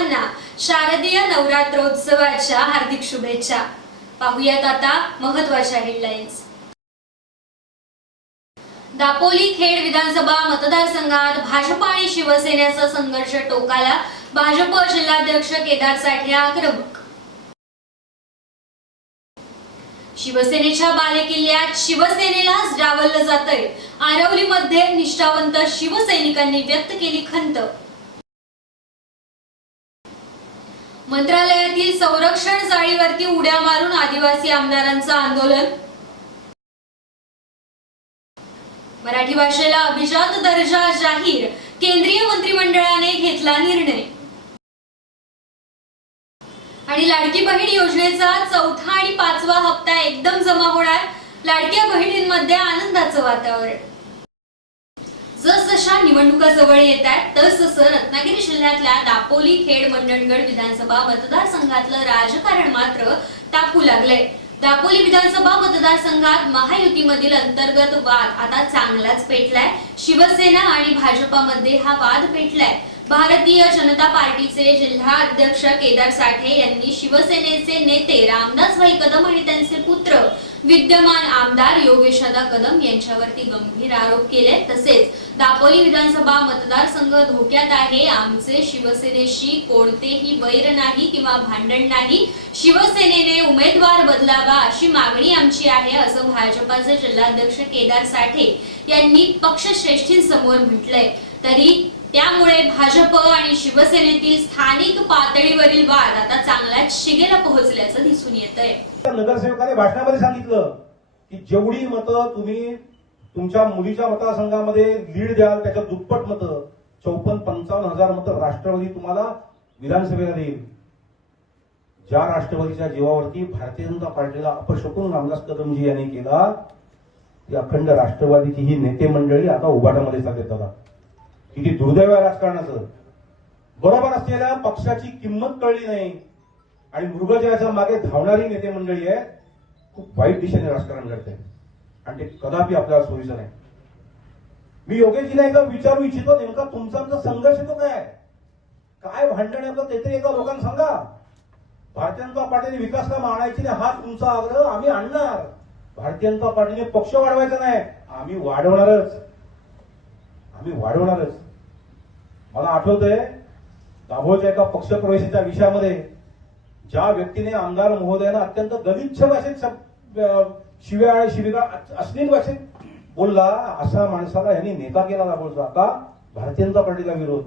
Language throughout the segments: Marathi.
सर्वांना शारदीय नवरात्रोत्सवाच्या हार्दिक शुभेच्छा. पाहुयात आता महत्त्वाच्या हेडलाईन्स दापोली खेड विधानसभा मतदारसंघात भाजप आणि शिवसेनेचा संघर्ष टोकाला भाजप जिल्हाध्यक्ष केदार साठे आक्रमक. शिवसेनेच्या बालेकिल्ल्यात शिवसेनेलाच डावललं जातंय. आरवलीमध्ये निष्ठावंत शिवसैनिकांनी व्यक्त केली खंत. मंत्रालयातील संरक्षण जाळीवरती उड्या मारून आदिवासी आमदारांचं आंदोलन. मराठी भाषेला अभिजात दर्जा जाहीर केंद्रीय मंत्रिमंडळाने घेतला निर्णय. आणि लाडकी बहीण योजनेचा चौथा आणि पाचवा हप्ता एकदम जमा होणार लाडक्या बहिणींमध्ये आनंदाचं वातावरण. जसजशा निवडणुका जवळ येत आहेत तसतसं रत्नागिरी जिल्ह्यातल्या दापोली खेड मंडणगड विधानसभा मतदारसंघातलं राजकारण मात्र तापू लागलंय. दापोली विधानसभा मतदारसंघात महायुतीमधील अंतर्गत वाद आता चांगलाच पेटलाय. शिवसेना आणि भाजपामध्ये हा वाद पेटलाय. भारतीय जनता पार्टीचे जिल्हा अध्यक्ष केदार साठे यांनी शिवसेनेचे नेते रामदास भाई कदम आणि त्यांचे पुत्र विद्यमान आमदार योगेशदा कदम यांच्यावरती गंभीर आरोप केले. तसेच दापोली विधानसभा मतदारसंघ धोक्यात आहे. आमचे शिवसेनेशी कोणतेही वैर नाही किंवा भांडण नाही. शिवसेनेने उमेदवार बदलावा अशी मागणी आमची आहे असं भाजपाचे जिल्हाध्यक्ष केदार साठे यांनी पक्षश्रेष्ठींसमोर म्हटलंय. तरी त्यामुळे भाजप आणि शिवसेनेतील स्थानिक पातळीवरील वाद आता चांगलाच शिगेला पोहोचल्याचं दिसून येत आहे नगरसेवकाने भाषणामध्ये सांगितलं की जेवढी मतं तुम्ही तुमच्या मुलीच्या मतदारसंघामध्ये लीड द्याल त्याच्या दुप्पट मतं चौपन्न पंचावन्न हजार मतं राष्ट्रवादी तुम्हाला विधानसभेला देईल. ज्या राष्ट्रवादीच्या जीवावरती भारतीय जनता पार्टीला अपशकून रामदास कदमजी यांनी केला ती अखंड राष्ट्रवादीची ही नेते मंडळी आता उभाटामध्ये चालत दादा किती दुर्दैव आहे राजकारणाचं. बरोबर असलेल्या पक्षाची किंमत कळली नाही. आणि मृगजयाच्या मागे धावणारी नेते मंडळी आहे खूप वाईट दिशेने राजकारण करते. आणि ते कदापि आपल्याला सोयीचं नाही. मी योगेशजीला एकदा विचारू इच्छितो नेमका तुमचा आमचा संघर्ष तो काय काय भांडण आहे ते तरी एका लोकांना सांगा. भारतीय जनता पार्टीने विकास काम आणायची नाही हा तुमचा आग्रह आम्ही आणणार. भारतीय जनता पार्टीने पक्ष वाढवायचा नाही आम्ही वाढवणारच. आम्ही वाढवणारच. मला आठवतंय दाभोळच्या एका पक्षप्रवेशाच्या विषयामध्ये ज्या व्यक्तीने आमदार महोदयांना अत्यंत गलिच्छ भाषेत शिव्या आणि शिव्या शिविका अश्लील भाषेत बोलला अशा माणसाला यांनी नेता केला दाभोळचा. आता भारतीय जनता पार्टीला विरोध.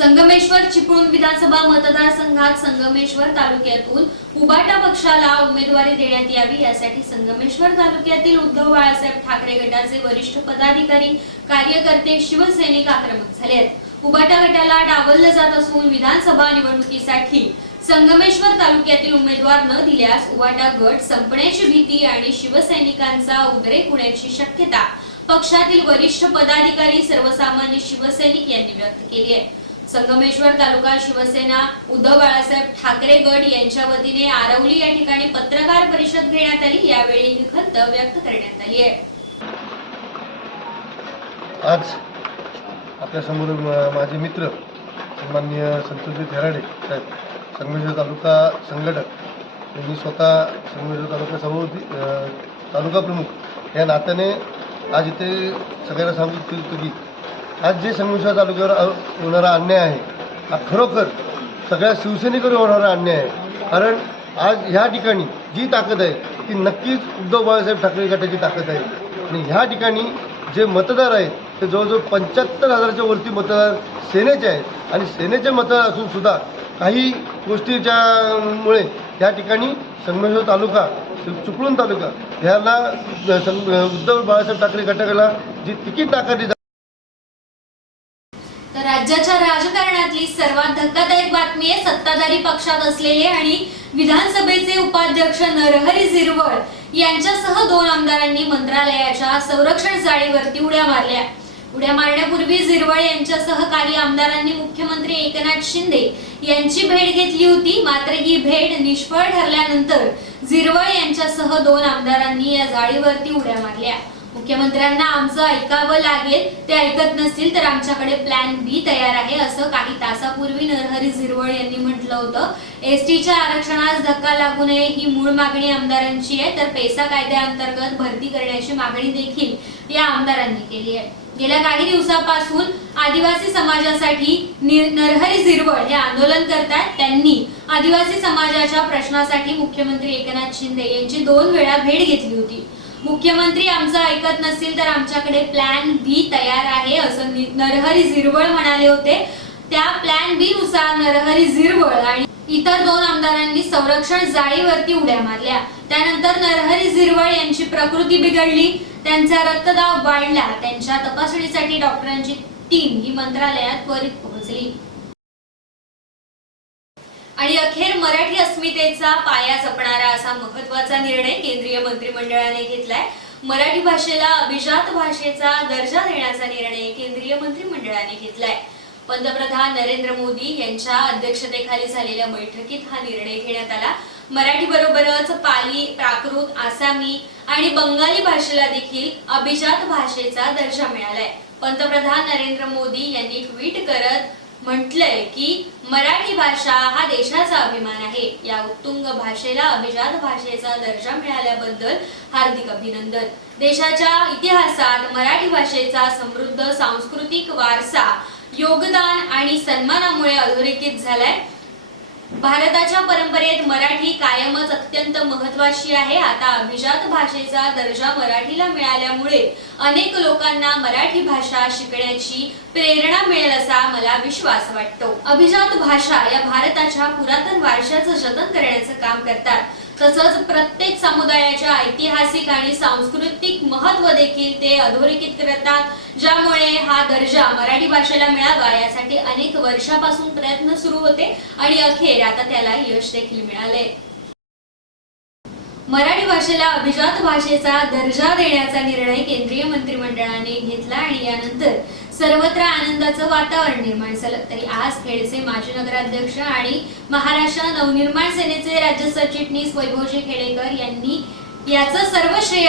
संगमेश्वर चिपळूण विधानसभा मतदारसंघात संगमेश्वर तालुक्यातून उबाटा पक्षाला उमेदवारी देण्यात यावी यासाठी संगमेश्वर तालुक्यातील उद्धव बाळासाहेब ठाकरे गटाचे वरिष्ठ पदाधिकारी कार्यकर्ते शिवसैनिक आक्रमक झाले आहेत. उबाटा गटाला डावललं जात असून विधानसभा निवडणुकीसाठी संगमेश्वर तालुक्यातील उमेदवार न दिल्यास उबाटा गट संपण्याची भीती आणि शिवसैनिकांचा उद्रेक होण्याची शक्यता पक्षातील वरिष्ठ पदाधिकारी सर्वसामान्य शिवसैनिक यांनी व्यक्त केली आहे. संगमेश्वर तालुका शिवसेना उद्धव बाळासाहेब ठाकरे गट यांच्या वतीने आरवली या ठिकाणी पत्रकार परिषद घेण्यात आली. यावेळी ही खंत व्यक्त करण्यात आली आहे. आज आपल्यासमोर समोर माझे मित्र सन्माननीय संतोषजी थेराडे साहेब संगमेश्वर तालुका संघटक मी स्वतः संगमेश्वर तालुका सभापती तालुका प्रमुख या नात्याने आज इथे सगळ्यांना सांगू इच्छितो की आज जे संगमेश्वर तालुक्यावर होणारा अन्याय आहे हा खरोखर सगळ्या शिवसैनिकांवर होणारा अन्याय आहे. कारण आज ह्या ठिकाणी जी ताकद आहे ती नक्कीच उद्धव बाळासाहेब ठाकरे गटाची ताकद आहे. आणि ह्या ठिकाणी जे मतदार आहेत ते जवळजवळ पंच्याहत्तर हजाराच्या वरती मतदार सेनेचे आहेत. आणि सेनेचे मतदार असून सुद्धा काही गोष्टीच्यामुळे या ठिकाणी संगमेश्वर तालुका चिपळूण तालुका ह्याला संग- उद्धव बाळासाहेब ठाकरे गटाला जी तिकीट नाकारली राज्याच्या राजकारणातली सर्वात धक्कादायक बातमी आहे सत्ताधारी पक्षात असलेले आणि विधानसभेचे उपाध्यक्ष नरहरी झिरवळ यांच्यासह दोन आमदारांनी मंत्रालयाच्या संरक्षण जाळीवरती उड्या मारल्या. उड्या मारण्यापूर्वी झिरवळ यांच्यासह काही आमदारांनी मुख्यमंत्री एकनाथ शिंदे यांची भेट घेतली होती. मात्र ही भेट निष्फळ ठरल्यानंतर झिरवळ यांच्यासह दोन आमदारांनी या जाळीवरती उड्या मारल्या. मुख्यमंत्र्यांना आमचं ऐकावं लागेल ते ऐकत नसतील तर आमच्याकडे प्लॅन बी तयार आहे असं काही तासापूर्वी नरहरी झिरवळ यांनी म्हटलं होतं. एसटीच्या आरक्षणास धक्का लागू नये ही मूळ मागणी आमदारांची आहे तर पेसा कायद्याअंतर्गत भरती करण्याची मागणी देखील या आमदारांनी केली आहे. गेल्या काही दिवसापासून आदिवासी समाजासाठी नरहरी झिरवळ हे आंदोलन करतात त्यांनी आदिवासी समाजाच्या प्रश्नासाठी मुख्यमंत्री एकनाथ शिंदे यांची दोन वेळा भेट घेतली होती. मुख्यमंत्री आमचं ऐकत नसतील तर आमच्याकडे प्लॅन बी तयार आहे असं नरहरी झिरवळ म्हणाले होते. त्या प्लॅन बी नुसार नरहरी झिरवळ आणि इतर दोन आमदारांनी संरक्षण जाळीवरती उड्या मारल्या. त्यानंतर नरहरी झिरवळ यांची प्रकृती बिघडली. त्यांचा रक्तदाब वाढला. त्यांच्या तपासणीसाठी डॉक्टरांची टीम ही मंत्रालयात त्वरित पोहोचली. आणि अखेर मराठी अस्मितेचा पाया जपणारा असा महत्त्वाचा निर्णय केंद्रीय मंत्रिमंडळाने घेतलाय. मराठी भाषेला अभिजात भाषेचा दर्जा देण्याचा निर्णय केंद्रीय मंत्रिमंडळाने घेतलाय. पंतप्रधान नरेंद्र मोदी यांच्या अध्यक्षतेखाली झालेल्या बैठकीत हा निर्णय घेण्यात आला. मराठी बरोबरच पाली प्राकृत आसामी आणि बंगाली भाषेला देखील अभिजात भाषेचा दर्जा मिळालाय. पंतप्रधान नरेंद्र मोदी यांनी ट्विट करत म्हटलंय की मराठी भाषा हा देशाचा अभिमान आहे. या उत्तुंग भाषेला अभिजात भाषेचा दर्जा मिळाल्याबद्दल हार्दिक अभिनंदन. देशाच्या इतिहासात मराठी भाषेचा समृद्ध सांस्कृतिक वारसा योगदान आणि सन्मानामुळे अधोरेखित झालाय. भारताच्या परंपरेत मराठी कायमच अत्यंत महत्वाची आहे. आता अभिजात भाषेचा दर्जा मराठीला मिळाल्यामुळे अनेक लोकांना मराठी भाषा शिकण्याची प्रेरणा मिळेल असा मला विश्वास वाटतो. अभिजात भाषा या भारताच्या पुरातन वारशाचं जतन करण्याचं काम करतात. तसंच प्रत्येक समुदायाच्या ऐतिहासिक आणि सांस्कृतिक महत्त्व देखील ते अधोरेखित करतात ज्यामुळे हा दर्जा मराठी भाषेला मिळावा यासाठी अनेक वर्षापासून प्रयत्न सुरू होते आणि अखेर आता त्याला यश देखील मिळाले मराठी भाषेला अभिजात भाषेचा दर्जा देण्याचा निर्णय केंद्रीय मंत्रिमंडळाने घेतला आणि यानंतर सर्वत्र आनंदाचं वातावरण निर्माण झालं. तरी आज खेडचे माजी नगराध्यक्ष आणि महाराष्ट्र नवनिर्माण सेनेचे राज्य सरचिटणीस वैभवजी खेडेकर यांनी याचं सर्व श्रेय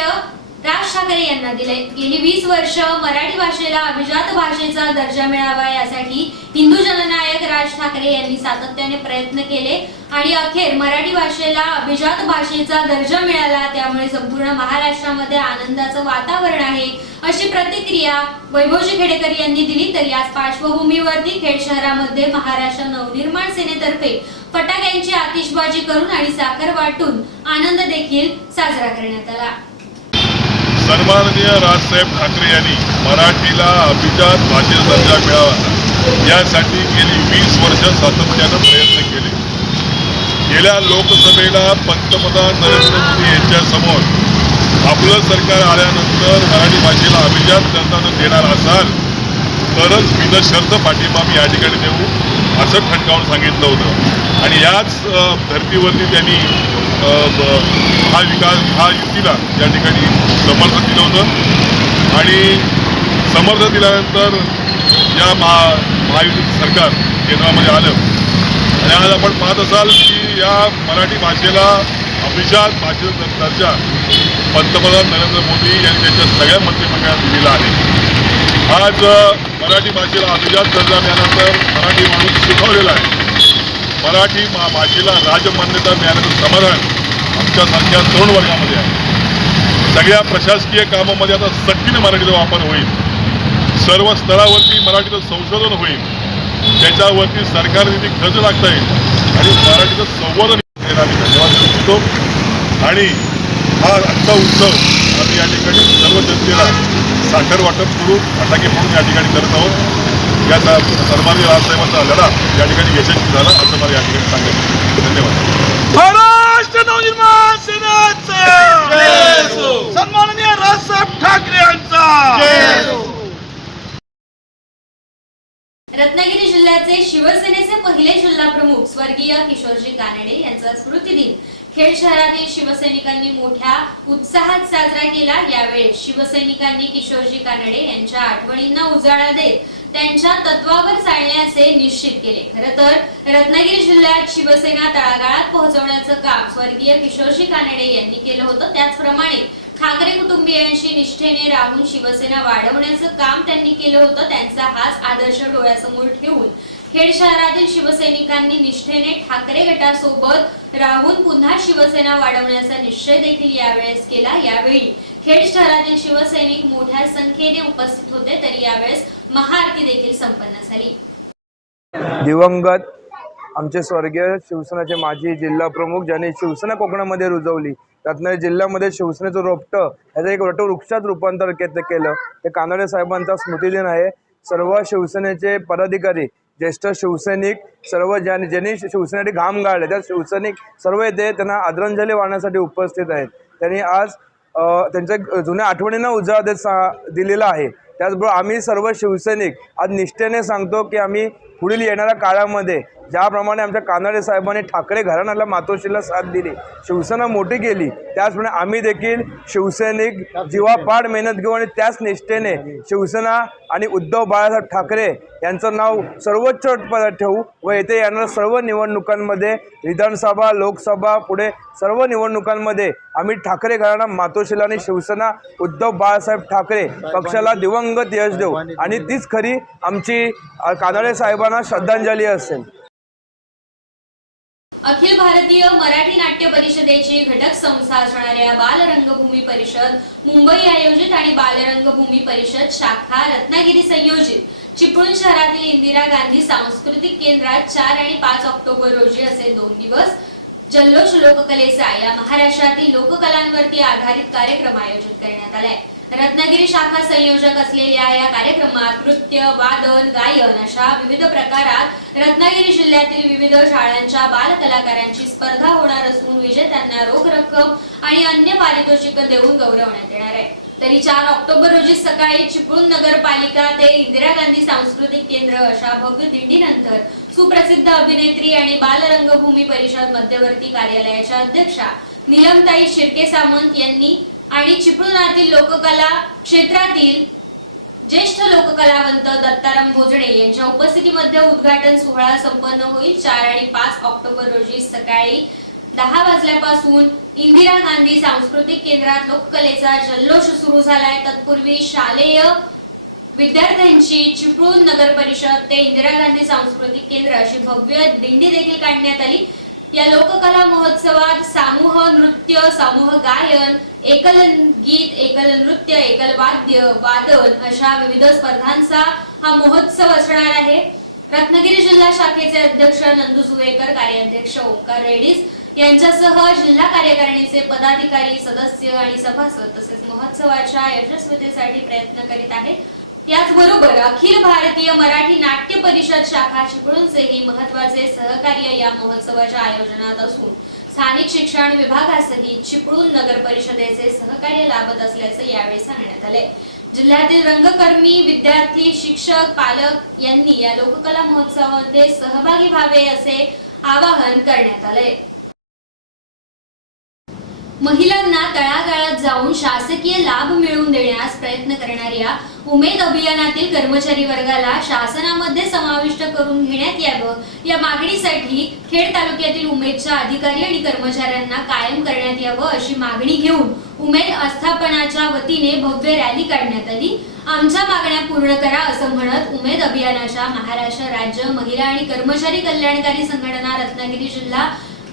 राज ठाकरे यांना दिले गेली वीस वर्ष मराठी भाषेला अभिजात भाषेचा दर्जा मिळावा यासाठी हिंदू जननायक राज ठाकरे यांनी सातत्याने प्रयत्न केले. आणि अखेर मराठी भाषेला अभिजात भाषेचा दर्जा मिळाला त्यामुळे संपूर्ण महाराष्ट्रामध्ये आनंदाचं वातावरण आहे अशी प्रतिक्रिया वैभवजी खेडेकर यांनी दिली. तर याच पार्श्वभूमीवरती खेड शहरामध्ये महाराष्ट्र नवनिर्माण सेनेतर्फे फटाक्यांची आतिषबाजी करून आणि साखर वाटून आनंद देखील साजरा करण्यात आला. सन्माननीय राजसाहेब ठाकरे यांनी मराठीला अभिजात भाषेचा दर्जा मिळावा. यासाठी गेली वीस वर्ष सातत्यानं प्रयत्न केले. गेल्या लोकसभेला पंतप्रधान नरेंद्र मोदी यांच्यासमोर आपलं सरकार आल्यानंतर मराठी भाषेला अभिजात दर्जा देणार असाल तरच बिनशर्त पाठिंबा मी या ठिकाणी देऊ असं ठणकावून सांगितलं होतं. आणि याच धर्तीवरती त्यांनी हा विकास हा युतीला या ठिकाणी समर्थन दिलं होतं. आणि समर्थन दिल्यानंतर या महा महायुतीचं सरकार केंद्रामध्ये आलं. आणि आज आपण पाहत असाल की या मराठी भाषेला अभिजात भाषेचा दर्जा पंतप्रधान नरेंद्र मोदी यांनी त्यांच्या सगळ्या मंत्रिमंडळात दिलेला आहे. आज मराठी भाषेला अभिजात दर्जा मिळाल्यानंतर मराठी माणूस शिकवलेला आहे. मराठी मा भाषेला राजमान्यता मिळाल्याचं समाधान आमच्यासारख्या तरुण वर्गामध्ये आहे. सगळ्या प्रशासकीय कामामध्ये आता सक्तीने मराठीचा वापर होईल. सर्व स्तरावरती मराठीचं संशोधन होईल. त्याच्यावरती सरकारने ती खर्च लागता येईल. आणि मराठीचं संवर्धन आम्ही धन्यवाद देऊ शकतो आणि हा आजचा उत्सव आम्ही या ठिकाणी सर्व जनतेला साखर वाटप करून फटाके फोडून या ठिकाणी करत आहोत. या स- सन्माननीय राजसाहेबांचा लढा या ठिकाणी यशस्वी झाला असं मला या ठिकाणी सांगायचं धन्यवाद. महाराष्ट्र नवनिर्माण सेनेचा! सन्माननीय राजसाहेब ठाकरे यांचा! रत्नागिरी जिल्ह्याचे शिवसेनेचे पहिले जिल्हा प्रमुख स्वर्गीय किशोरजी कानडे यांचा स्मृतिदिन. खेड शहरातील शिवसैनिकांनी मोठ्या उत्साहात साजरा केला. यावेळी शिवसैनिकांनी किशोरजी कानडे यांच्या आठवणींना उजाळा देत त्यांच्या तत्वावर चालण्याचे निश्चित केले. खर तर रत्नागिरी जिल्ह्यात शिवसेना तळागाळात पोहोचवण्याचं काम स्वर्गीय किशोरजी कानडे यांनी केलं होतं. त्याचप्रमाणे ठाकरे कुटुंबियांशी निष्ठेने राहून शिवसेना वाढवण्याचं काम त्यांनी केलं होतं. त्यांचा हाच आदर्श डोळ्यासमोर ठेवून खेड शहरातील शिवसैनिकांनी निष्ठेने ठाकरे गटासोबत राहून पुन्हा शिवसेना वाढवण्याचा निश्चय देखील यावेळेस केला. यावेळी खेड शहरातील शिवसैनिक मोठ्या संख्येने उपस्थित होते तरी यावेळेस महाआरती देखील संपन्न झाली. दिवंगत आमचे स्वर्गीय शिवसेनाचे माजी जिल्हा प्रमुख ज्यांनी शिवसेना कोकणामध्ये रुजवली रत्नागिरी जिल्ह्यामध्ये शिवसेनेचं रोपटं ह्याचं एक वटवृक्षात रूपांतर केलं. ते कानडे साहेबांचा स्मृतिदिन आहे. सर्व शिवसेनेचे पदाधिकारी ज्येष्ठ शिवसैनिक सर्व ज्यांनी ज्यांनी शिवसेनेसाठी घाम गाळले त्या शिवसैनिक सर्व येथे त्यांना आदरांजली वाहण्यासाठी उपस्थित आहेत. त्यांनी आज त्यांच्या जुन्या आठवणींना उजाळा देत सा दिलेला आहे. त्याचबरोबर आम्ही सर्व शिवसैनिक आज निष्ठेने सांगतो की आम्ही पुढील येणाऱ्या काळामध्ये ज्याप्रमाणे आमच्या कानडे साहेबांनी ठाकरे घराण्याला मातोश्रीला साथ दिली शिवसेना मोठी केली त्याचप्रमाणे आम्ही देखील शिवसैनिक जीवापाड मेहनत घेऊ आणि त्याच निष्ठेने शिवसेना आणि उद्धव बाळासाहेब ठाकरे यांचं नाव सर्वोच्च पदात ठेवू व येथे येणाऱ्या सर्व निवडणुकांमध्ये विधानसभा लोकसभा पुढे सर्व निवडणुकांमध्ये आम्ही ठाकरे घराणा मातोश्रीला आणि शिवसेना उद्धव बाळासाहेब ठाकरे पक्षाला दिवंगत यश देऊ. आणि तीच खरी आमची कानडे साहेबांना श्रद्धांजली असेल. अखिल भारतीय मराठी नाट्य परिषदेची घटक संस्था असणाऱ्या बालरंगभूमी परिषद मुंबई आयोजित आणि बालरंगभूमी परिषद शाखा रत्नागिरी संयोजित. चिपळूण शहरातील इंदिरा गांधी सांस्कृतिक केंद्रात चार आणि पाच ऑक्टोबर रोजी असे दोन दिवस जल्लोष लोककलेचा या महाराष्ट्रातील लोककलांवरती आधारित कार्यक्रम आयोजित करण्यात आलाय. रत्नागिरी शाखा संयोजक असलेल्या या कार्यक्रमात नृत्य वादन गायन अशा विविध प्रकारात रत्नागिरी जिल्ह्यातील विविध शाळांच्या बाल कलाकारांची स्पर्धा होणार असून विजेत्यांना रोख रक्कम आणि अन्य पारितोषिक देऊन गौरवण्यात येणार आहे. तरी चार ऑक्टोबर रोजी सकाळी चिपळूण नगरपालिका ते इंदिरा गांधी सांस्कृतिक केंद्र अशा भव्य दिंडीनंतर सुप्रसिद्ध अभिनेत्री आणि बालरंगभूमी परिषद मध्यवर्ती कार्यालयाच्या अध्यक्षा नीलमताई शिर्के सामंत यांनी आणि चिपळुणातील लोककला क्षेत्रातील ज्येष्ठ लोककलावंत दत्ताराम भोजणे यांच्या उपस्थितीमध्ये उद्घाटन सोहळा संपन्न होईल. चार आणि पाच ऑक्टोबर रोजी सकाळी दहा वाजल्यापासून इंदिरा गांधी सांस्कृतिक केंद्रात लोककलेचा जल्लोष सुरू झालाय. तत्पूर्वी शालेय विद्यार्थ्यांची चिपळूण नगर परिषद ते इंदिरा गांधी सांस्कृतिक केंद्र अशी भव्य दिंडी देखील काढण्यात आली. या लोककला महोत्सवात सामूह नृत्य समूह गायन एकल गीत एकल नृत्य एकल वाद्य वादन अशा विविध स्पर्धांचा हा महोत्सव असणार आहे. रत्नागिरी जिल्हा शाखेचे अध्यक्ष नंदू जुवेकर कार्याध्यक्ष ओंकार रेड्डीज यांच्यासह जिल्हा कार्यकारिणीचे पदाधिकारी सदस्य आणि सभासद तसेच महोत्सवाच्या यशस्वीतेसाठी प्रयत्न करीत आहेत. याचबरोबर अखिल भारतीय मराठी नाट्य परिषद शाखा चिपळूणचेही महत्त्वाचे सहकार्य या महोत्सवाच्या आयोजनात असून स्थानिक शिक्षण विभागासही चिपळूण नगर परिषदेचे सहकार्य लाभत असल्याचं यावेळी सांगण्यात आले. जिल्ह्यातील रंगकर्मी विद्यार्थी शिक्षक पालक यांनी या लोककला महोत्सवामध्ये सहभागी व्हावे असे आवाहन करण्यात आले. महिलांना तळागाळात जाऊन शासकीय लाभ मिळवून देण्यास प्रयत्न करणाऱ्या उमेद अभियानातील कर्मचारी वर्गाला शासनामध्ये समाविष्ट करून घेण्यात यावं या मागणीसाठी खेड तालुक्यातील उमेदच्या अधिकारी आणि कर्मचाऱ्यांना कायम करण्यात यावं अशी मागणी घेऊन उमेद आस्थापनाच्या वतीने भव्य रॅली काढण्यात आली. आमच्या मागण्या पूर्ण करा असं म्हणत उमेद अभियानाच्या महाराष्ट्र राज्य महिला आणि कर्मचारी कल्याणकारी संघटना रत्नागिरी जिल्हा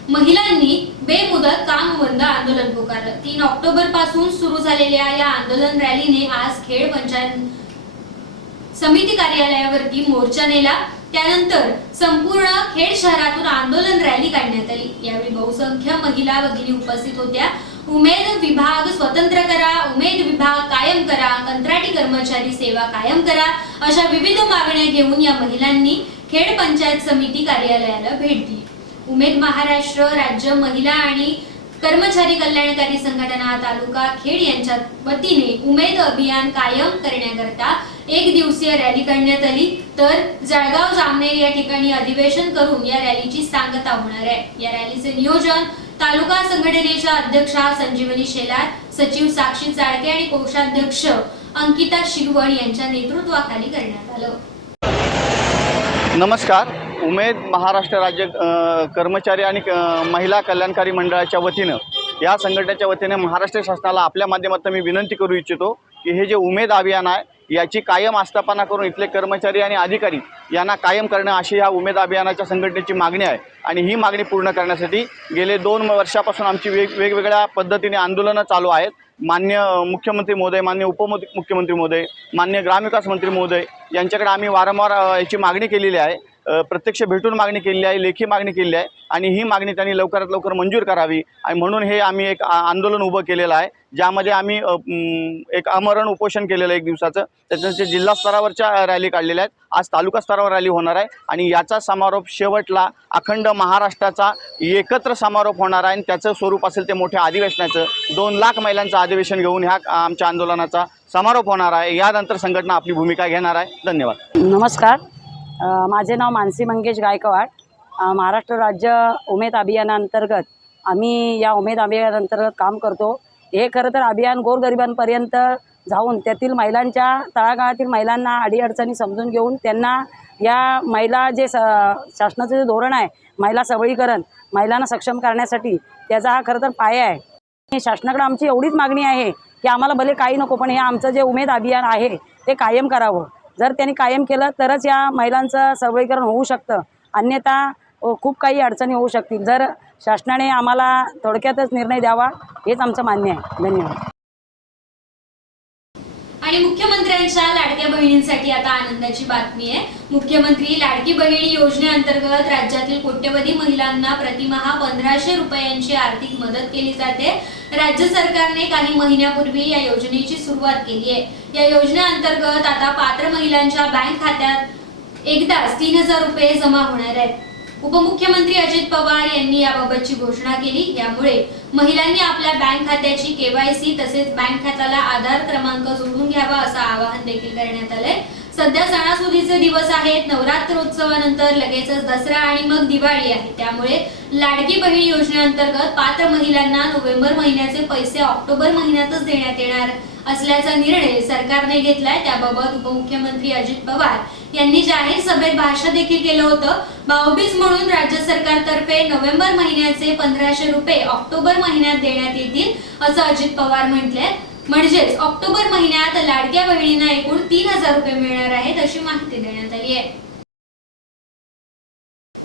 महिलांनी बेमुदत काम बंद आंदोलन पुकारलं. तीन ऑक्टोबरपासून सुरू झालेल्या या आंदोलन रॅलीने आज खेड पंचायत समिती कार्यालयावरती मोर्चा नेला. त्यानंतर संपूर्ण खेड शहरातून आंदोलन रॅली काढण्यात आली. यावेळी बहुसंख्य महिला भगिनी उपस्थित होत्या. उमेद विभाग स्वतंत्र करा उमेद विभाग कायम करा कंत्राटी कर्मचारी सेवा कायम करा अशा विविध मागण्या घेऊन या महिलांनी खेड पंचायत समिती कार्यालयाला भेट दिली. उमेद महाराष्ट्र राज्य महिला आणि कर्मचारी कल्याणकारी संघटना तालुका खेड यांच्या वतीने उमेद अभियान कायम करण्याकरता एक दिवसीय रॅली काढण्यात आली. तर जळगाव जामनेर या ठिकाणी अधिवेशन करून या रॅलीची सांगता होणार आहे. या रॅलीचे नियोजन तालुका संघटनेच्या अध्यक्षा संजीवनी शेलार सचिव साक्षी चाळके आणि कोषाध्यक्ष अंकिता शिगवण यांच्या नेतृत्वाखाली करण्यात आलं. नमस्कार. उमेद महाराष्ट्र राज्य कर्मचारी आणि महिला कल्याणकारी मंडळाच्या वतीनं या संघटनेच्या वतीने महाराष्ट्र शासनाला आपल्या माध्यमातून मी विनंती करू इच्छितो की हे जे उमेद अभियान आहे याची कायम आस्थापना करून इथले कर्मचारी आणि अधिकारी यांना कायम करणं अशी ह्या उमेद अभियानाच्या संघटनेची मागणी आहे. आणि ही मागणी पूर्ण करण्यासाठी गेले दोन वर्षापासून आमची वेग वेगवेगळ्या पद्धतीने आंदोलनं चालू आहेत. मान्य मुख्यमंत्री महोदय मान्य उपमुख्यमंत्री महोदय मान्य ग्रामविकास मंत्री महोदय यांच्याकडे आम्ही वारंवार याची मागणी केलेली आहे. प्रत्यक्ष भेटून मागणी केलेली आहे लेखी मागणी केलेली आहे आणि ही मागणी त्यांनी लवकरात लवकर मंजूर करावी. आणि म्हणून हे आम्ही एक आंदोलन उभं केलेलं आहे ज्यामध्ये आम्ही एक आमरण उपोषण केलेलं आहे एक दिवसाचं. त्याच्यानंतर जिल्हा स्तरावरच्या रॅली काढलेल्या आहेत. आज तालुका स्तरावर रॅली होणार आहे आणि याचा समारोप शेवटला अखंड महाराष्ट्राचा एकत्र समारोप होणार आहे आणि त्याचं स्वरूप असेल ते मोठ्या अधिवेशनाचं. दोन लाख महिलांचं अधिवेशन घेऊन ह्या आमच्या आंदोलनाचा समारोप होणार आहे. यानंतर संघटना आपली भूमिका घेणार आहे. धन्यवाद. नमस्कार. माझे नाव मानसी मंगेश गायकवाड. महाराष्ट्र राज्य उमेद अभियानांतर्गत आम्ही या उमेद अभियानांतर्गत काम करतो. हे खरं तर अभियान गोरगरिबांपर्यंत जाऊन त्यातील महिलांच्या तळागाळातील महिलांना अडीअडचणी समजून घेऊन त्यांना या महिला जे स शासनाचं जे धोरण आहे महिला सबळीकरण महिलांना सक्षम करण्यासाठी त्याचा हा खरं तर पाया आहे. शासनाकडे आमची एवढीच मागणी आहे की आम्हाला भले काही नको पण हे आमचं जे उमेद अभियान आहे ते कायम करावं. जर त्यांनी कायम केलं तरच या महिलांचं सबळीकरण होऊ शकतं. अन्यथा खूप काही अडचणी होऊ शकतील. जर शासनाने आम्हाला थोडक्यातच निर्णय द्यावा हेच आमचं मान्य आहे. धन्यवाद. आणि मुख्यमंत्र्यांच्या लाडक्या बहिणींसाठी आता आनंदाची बातमी आहे. मुख्यमंत्री लाडकी बहिणी योजनेअंतर्गत राज्यातील कोट्यवधी महिलांना प्रतिमहा पंधराशे रुपयांची आर्थिक मदत केली जाते. राज्य सरकारने काही महिन्यापूर्वी या योजनेची सुरुवात केली आहे. या योजनेअंतर्गत आता पात्र महिलांच्या बँक खात्यात एकदाच तीन हजार रुपये जमा होणार आहेत. उपमुख्यमंत्री अजित पवार यांनी याबाबतची घोषणा केली. यामुळे महिलांनी आपल्या बँक खात्याची केवायसी तसेच बँक खात्याला आधार क्रमांक जोडून घ्यावा असं आवाहन देखील करण्यात आलंय. सध्या सणासुदीचे दिवस आहेत. नवरात्रोत्सवानंतर लगेचच दसरा आणि मग दिवाळी आहे. त्यामुळे लाडकी बहीण योजनेअंतर्गत पात्र महिलांना नोव्हेंबर महिन्याचे पैसे ऑक्टोबर महिन्यातच देण्यात येणार असल्याचा निर्णय सरकारने घेतलाय. त्याबाबत उपमुख्यमंत्री अजित पवार यांनी जाहीर सभेत भाषण देखील केलं होतं. भाऊबीज म्हणून राज्य सरकारतर्फे नोव्हेंबर महिन्याचे पंधराशे रुपये ऑक्टोबर महिन्यात देण्यात येतील असं अजित पवार म्हटले म्हणजेच ऑक्टोबर महिन्यात लाडक्या बहिणींना एकूण तीन हजार रुपये मिळणार आहेत अशी माहिती देण्यात आली आहे.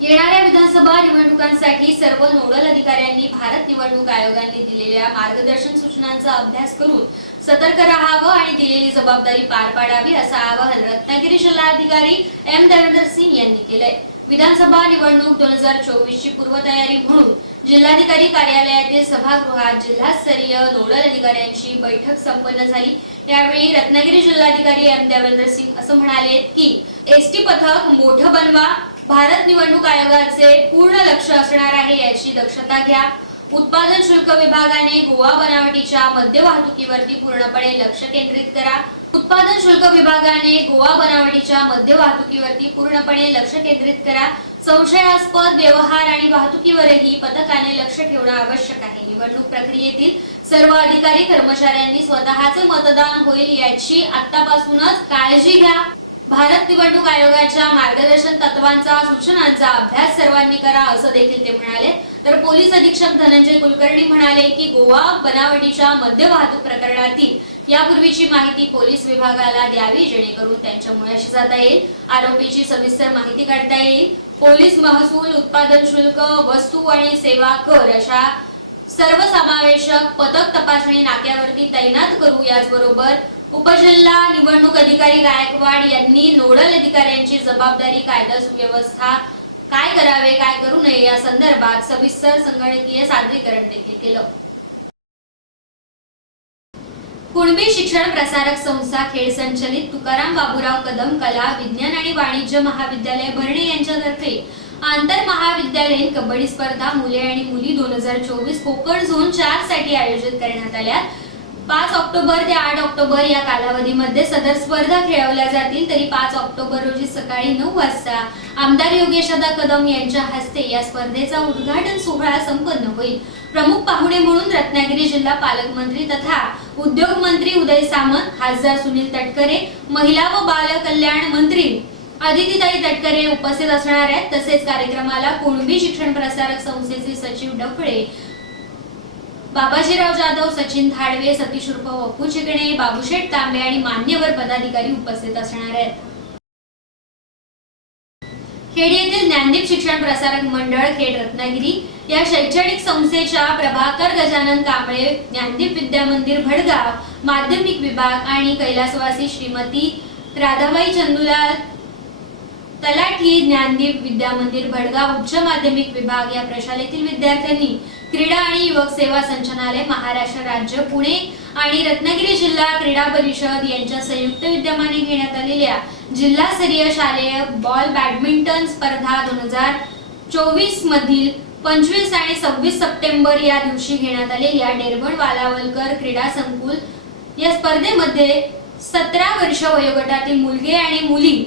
येणाऱ्या विधानसभा निवडणुकांसाठी सर्व नोडल अधिकाऱ्यांनी भारत निवडणूक आयोगाने दिलेल्या मार्गदर्शन सूचनांचा अभ्यास करून सतर्क राहावं आणि दिलेली जबाबदारी पार पाडावी असं आवाहन रत्नागिरी जिल्हाधिकारी एम देवेंद्र सिंग यांनी केलंय. विधानसभा निवडणूक दोन हजार चोवीस ची पूर्वतयारी म्हणून जिल्हाधिकारी कार्यालयातील सभागृहात जिल्हास्तरीय नोडल अधिकाऱ्यांची बैठक संपन्न झाली. यावेळी रत्नागिरी जिल्हाधिकारी एम देवेंद्र सिंग असं म्हणाले की एसटी पथक मोठं बनवा भारत निवडणूक आयोगाचे पूर्ण लक्ष असणार आहे याची दक्षता घ्या. उत्पादन शुल्क विभागाने गोवा बनावटीच्या मद्य वाहतुकीवरती पूर्णपणे लक्ष केंद्रित करा. उत्पादन शुल्क विभागाने गोवा बनावटीच्या मद्य वाहतुकीवरती पूर्णपणे लक्ष केंद्रित करा. संशयास्पद व्यवहार आणि वाहतुकीवरही पथकाने लक्ष ठेवणं आवश्यक आहे. निवडणूक प्रक्रियेतील सर्व अधिकारी कर्मचाऱ्यांनी स्वतःचे मतदान होईल याची आतापासूनच काळजी घ्या. भारत निवडणूक आयोगाच्या मार्गदर्शन तत्वांचा सूचनांचा अभ्यास सर्वांनी करा असं देखील ते म्हणाले. तर पोलीस अधीक्षक धनंजय कुलकर्णी म्हणाले की गोवा बनावटीच्या मद्य वाहतूक प्रकरणातील यापूर्वीची माहिती पोलीस विभागाला द्यावी जेणेकरून त्यांच्या मुळाशी जाता येईल. आरोपीची सविस्तर माहिती काढता येईल. पोलीस महसूल उत्पादन शुल्क वस्तू आणि सेवा कर अशा सर्वसमावेशक पथक तपासणी नाक्यावरती तैनात करू याचबरोबर उपजिल्हा निवडणूक अधिकारी गायकवाड यांनी नोडल अधिकाऱ्यांची जबाबदारी कायदा सुव्यवस्था काय करावे काय करू नये या संदर्भात सविस्तर संगणकीय सादरीकरण देखील केलं. कुणबी शिक्षण प्रसारक संस्था खेड संचलित तुकाराम बाबूराव कदम कला विज्ञान आणि वाणिज्य महाविद्यालय भरणे यांच्यातर्फे आंतर महाविद्यालयीन कबड्डी स्पर्धा मुले आणि मुली दोन हजार चोवीस कोकण झोन चारसाठी आयोजित करण्यात आल्या पाच ऑक्टोबर ते आठ ऑक्टोबर या कालावधीमध्ये सदर स्पर्धा खेळवल्या जातील. तरी पाच ऑक्टोबर रोजी सकाळी नऊ वाजता आमदार योगेशदा कदम यांच्या हस्ते या स्पर्धेचा उद्घाटन सोहळा संपन्न होईल. प्रमुख पाहुणे म्हणून रत्नागिरी जिल्हा पालकमंत्री तथा उद्योग मंत्री उदय सामंत खासदार सुनील तटकरे महिला व बाल कल्याण मंत्री अदितीताई तटकरे उपस्थित असणार आहेत. तसेच कार्यक्रमाला कुणबी शिक्षण प्रसारक संस्थेचे सचिव डफळे बाबाजीराव जाधव सचिन धाडवे सतीश उर्फ वपू चिकणे बाबूशेठ तांबे आणि मान्यवर पदाधिकारी उपस्थित असणार आहेत. खेड येथील ज्ञानदीप शिक्षण प्रसारक मंडळ खेड रत्नागिरी या शैक्षणिक संस्थेच्या प्रभाकर गजानन कांबळे ज्ञानदीप विद्या मंदिर भडगाव माध्यमिक विभाग आणि कैलासवासी श्रीमती राधाबाई चंदुलाल तलाठी ज्ञानदीप विद्या मंदिर भडगाव उच्च माध्यमिक विभाग या प्रशालेतील विद्यार्थ्यांनी क्रीडा आणि युवक सेवा संचालनालय महाराष्ट्र राज्य पुणे आणि रत्नागिरी जिल्हा क्रीडा परिषद यांच्या संयुक्त विद्यमाने घेण्यात आलेल्या जिल्हास्तरीय शालेय बॉल बॅडमिंटन स्पर्धा दोन हजार चोवीस मधील पंचवीस आणि सव्वीस सप्टेंबर या दिवशी घेण्यात आलेल्या डेरबण वालावलकर क्रीडा संकुल या स्पर्धेमध्ये सतरा वर्ष वयोगटातील मुलगे आणि मुली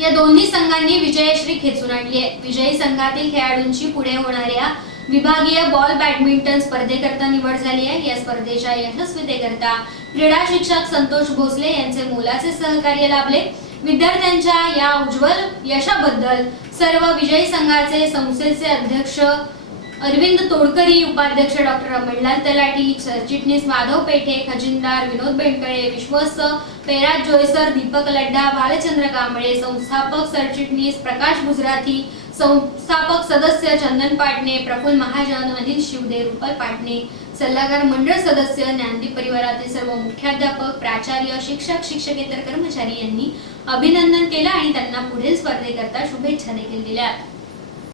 या दोन्ही संघांनी विजयश्री खेचून आणली आहे. विजयी संघातील खेळाडूंची पुढे होणाऱ्या विभागीय बॉल बॅडमिंटन स्पर्धेकरता निवड झाली आहे. या स्पर्धेच्या यशस्वीतेकरता क्रीडा शिक्षक संतोष भोसले यांचे मोलाचे सहकार्य लाभले. विद्यार्थ्यांच्या या उज्ज्वल यशाबद्दल सर्व विजयी संघाचे संस्थेचे अध्यक्ष अरविंद तोडकरी उपाध्यक्ष डॉक्टर अमरलाल तलाटी सरचिटणीस माधव पेठे खजिनदार विनोद बेंडकळे विश्वस्त पेराज जोयसर दीपक लड्डा भालचंद्र कांबळे संस्थापक सरचिटणीस प्रकाश गुजराती संस्थापक सदस्य चंदन पाटणे प्रफुल्ल महाजन अनिल शिवदे रुपल पाटणे सल्लागार मंडळ सदस्य ज्ञानदीप परिवारातील सर्व मुख्याध्यापक प्राचार्य शिक्षक शिक्षकेतर कर्मचारी यांनी अभिनंदन केलं आणि त्यांना पुढील स्पर्धेकरता शुभेच्छा देखील दिल्या.